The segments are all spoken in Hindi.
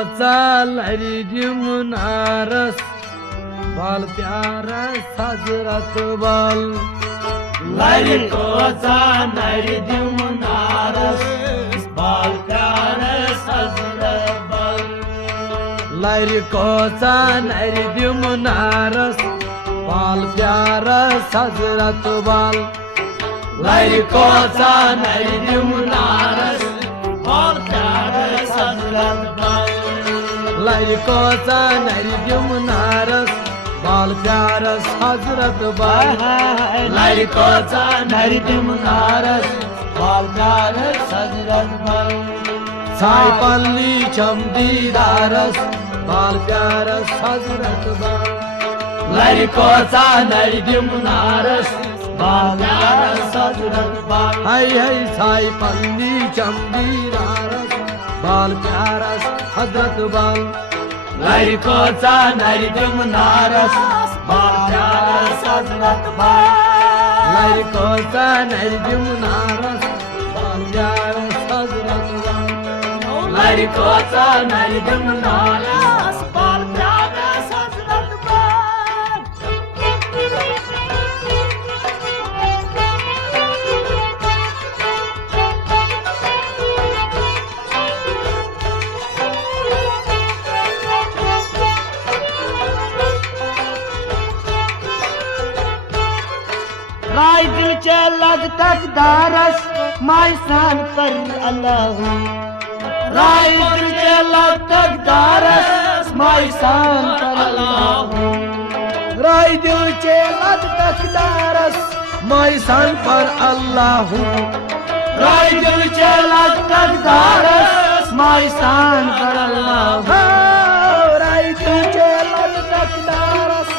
लरिदिम नारस बाल प्यारस हजरत बाल लरिदिम नारस बाल प्यारस हजरत बाल लरिदिम नारस बाल प्यारस हजरत बाल लरिदिम नारस बाल प्यारस हजरत बाल लरिदिम नारस बाल प्यारस हजरत बाल लरिदिम नारस बाल प्यारस हजरत बाल साई पल्ली चमदीदारस बाल प्यारस हजरत बाल लरिदिम नारस बाल प्यारस हजरत बाल हाय साई पल्ली चमदीदारस बाल प्यारस हजरत बाल लरिदिम नारस बाल प्यारस हजरत बाल लरिदिम नारस बाल प्यारस हजरत बाल लरिदिम नारस बाल प्यारस हजरत बाल राय दिल चलत तक दारस मायसान पर अल्लाह राय दिल चलत तक दारस मायसान पर अल्लाह राय दिल चलत तक दारस मायसान पर अल्लाह राय दिल चलत तक दारस मायसान पर अल्लाह राय दिल चलत तक दारस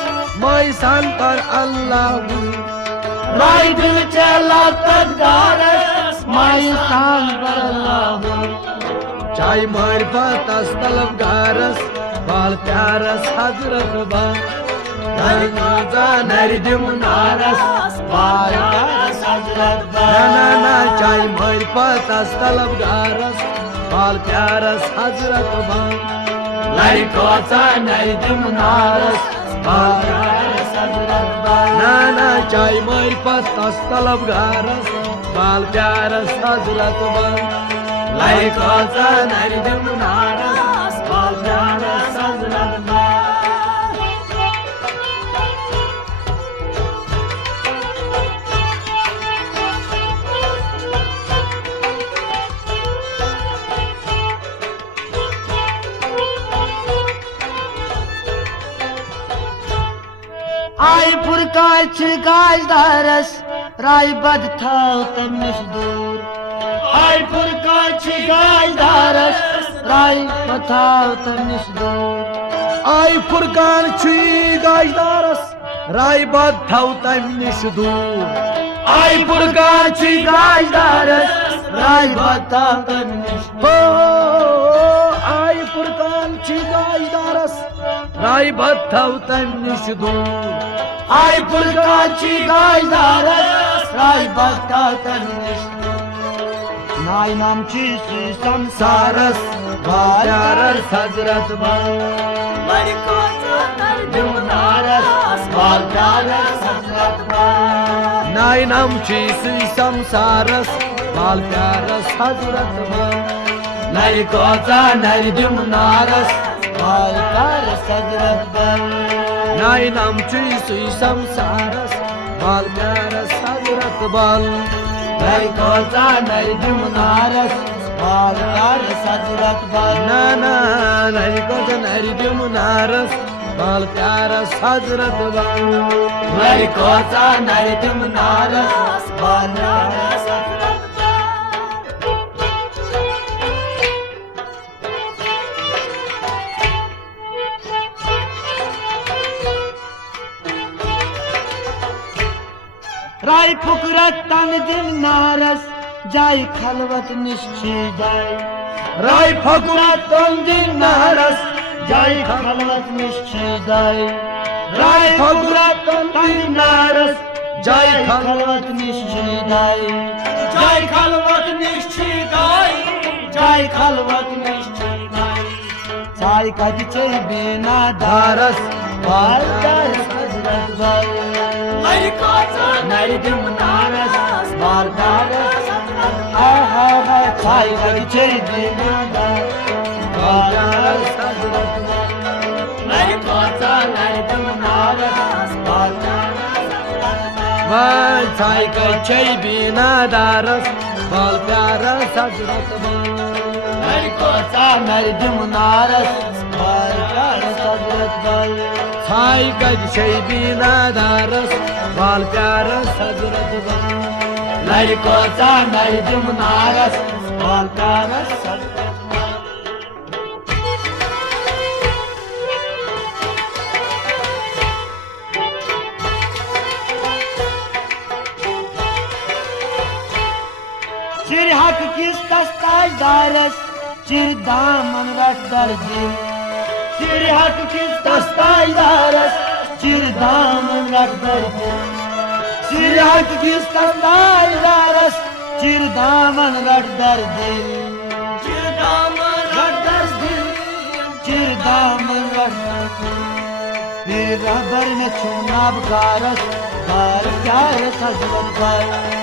मायसान पर अल्लाह राय दिल चलत तक दारस मायसान पर अल्लाह चाय मारिफत तलबगारस बाल प्यारस हजरत बाल लरिदिम नारस बाल प्यारस हजरत बाल ना चाय मारिफत तलबगारस बाल प्यारस हजरत बाल लरिदिम नारस बाल प्यारस हजरत बाल ना चाय मारिफत तलबगारस बाल प्यारस हजरत बाल लरिदिम नारस बाल प्यारस हजरत बाल आई पुरकाछ गाज दारस राय बद था तमिश दूर आई पुरकाछ गाज दारस राय बथा तमिश दूर आई फुरकान छी गाजदारस राय बद थौ तम निश दूर आई पुरकाछ गाज दारस राय बथा तमिश हो आई फुरकान छी गाजदारस राय बद थौ तम निश दूर आई पुरकाछ गाज दारस राय बथा तमिश नाय नाम चीज संसारस बाल प्यारस हजरत बाल लरिदिम नारस बाल प्यारस हजरत बाल नाय नाम चीज संसारस बाल प्यारस हजरत बाल लरिदिम नारस बाल प्यारस हजरत बाल नाय नाम चीज संसारस बाल प्यारस हजरत बाल लरिदिम नारस बाल प्यारस हजरत बाल ना लरिदिम नारस बाल प्यारस हजरत बाल लरिदिम नारस बाल प्यारस हजरत राय फुकरत तन दिन नारस जाय खलवत निश्चय जाय राय फकुरत तन दिन नारस जाय खलवत निश्चय जाय राय फकुरत तन दिन नारस जाय खलवत निश्चय जाय जय खलवत निश्चय गाय जाय खलवत निश्चय जाय जाय कति बिना दारस बाल प्यारस हजरत बल नर दिम नारस बाल प्यारस जाय कति बिना बाल प्यारस हजरत बल छाई कच्चे बिना दारस बाल प्यारस हजरत बल नर दिम नारस बाल प्यारस हजरत बल छाई कच्चे बिना दारस बाल प्यारस हजरत बल नर दिम नारस बाल प्यारस हजरत चिर हक किस तस्ताज दारस चिर दामन रट दर्जी चिर हक किस तस्ताज दारस चिर दामन रट दर्जी चिर हक किस तस्ताज दारस चिर दामन रट दर्जी चिर दामन रट दर्जी चिर दामन रट फिर रबर में छूना बकारस बार प्यार सजवन पर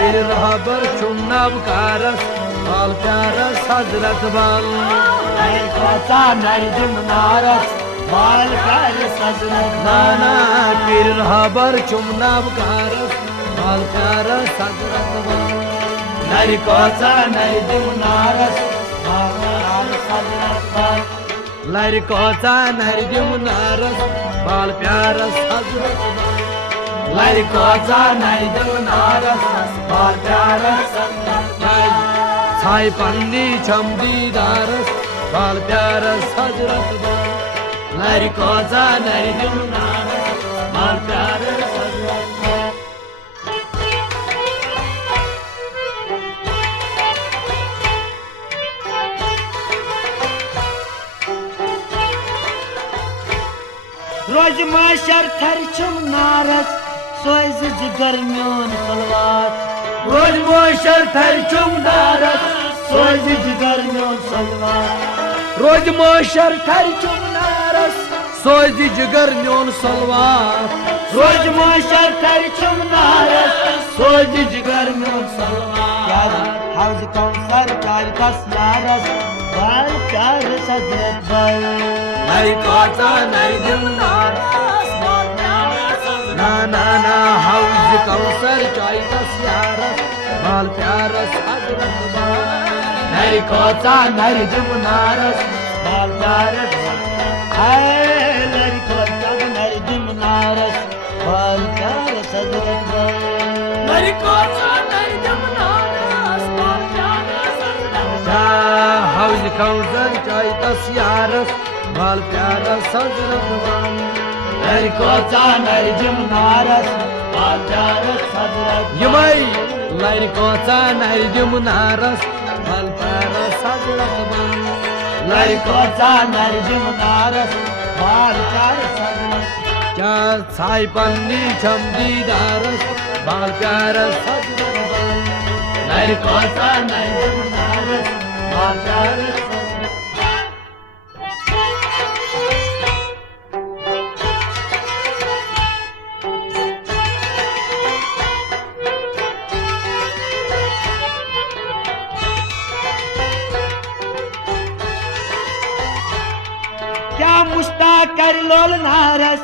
फिर रहबर चुनाव कारस बाल प्यारस हजरत बल नारस बाल प्यारस हजरत नाना फिर रहबर चुनाव कारस बाल प्यारस हजरत बल नर कोसा नर दिम नारस बाल प्यारस हजरत बल लर कोचा नरदिम नारस बाल प्यारस हजरत लर कोसा नर दिम नारस बाल प्यारस छाई पन्नी छमदी दारस बाल प्यारस हजरत लर कोसा नर दिम नारस बाल प्यारस हजरत रोज माशर थर छुम नारस सोज जिगर म्योन सलवात रोज माशर थर छुम नारस सोज जिगर म्योन सलवात रोज मोशर थर चुम नारस सोज जिगर न्योन सलवार रोज माशर थर छुम नारस सोज जिगर म्योन सलवात हाउस कौंसर कारितास नारस बाल प्यार सजरत बल लर कोचा नरदिम ना हाउस कौसर चाइतस यारस बाल प्यारस हजरत बल नर कोचा नर दिम नारस बाल प्यारस नर कोचा नर दिम नारस बाल प्यारस हजरत बल नर कोचा नर दिम नारस बाल प्यारस हजरत हाउस कौसर चाइतस यारस बाल प्यारस हजरत बल नर कोचा नर दिम नारस बाल प्यारस हजरत यमई लर कोचा नरदिम नारस बाल प्यारस हजरत बल नर कोचा नर दिम नारस बाल प्यारस हजरत क्या छाई पन्नी छमदी दारस बाल प्यारस हजरत बल नर कोचा नर दिम नारस बाल प्यारस क्या मुश्ताक कर लोल नारस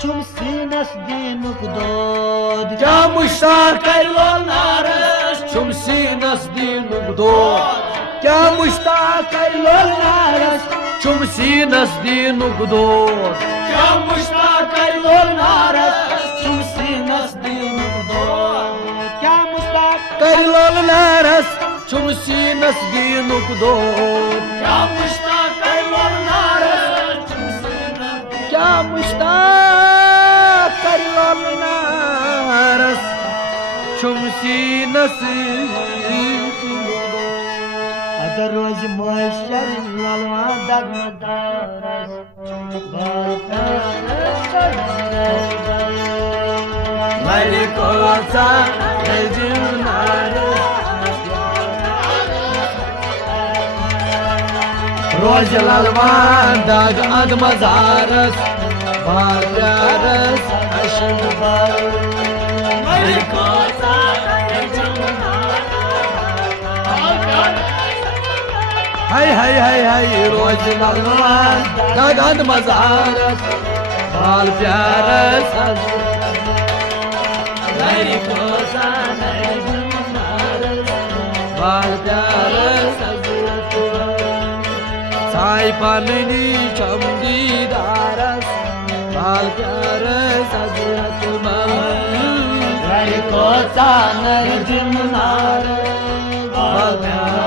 छुम सीनस दीनुक दोद क्या मुश्ताक कर लोल नारस छुम सीनस दीनुक दोद क्या मुश्ताक कर लोल नारस छुम सीनस दीनुक दोद क्या मुश्ताक कर लोल नारस छुम सीनस दीनुक दोद क्या मुश्ताक कर लोल नारस छुम सीनस दीनुक दोद क्या मुश्ताक कर लोल नारस क्या मुश्ताक कर लोल नारस छुम सीनस अगर रोज मोशर ललवा दगदारस Mari kosa, Rajim Naras, रोज ललवान दाग अद मजारस बाल प्यारस अशद हाय हाय हाय हाय रोज ललवान दाग अद मजारस बाल प्यारस बाल प्यारस साई पानी चम दीदारस बाल प्यारस हजरत को चानर जुमनार बाल प्यारस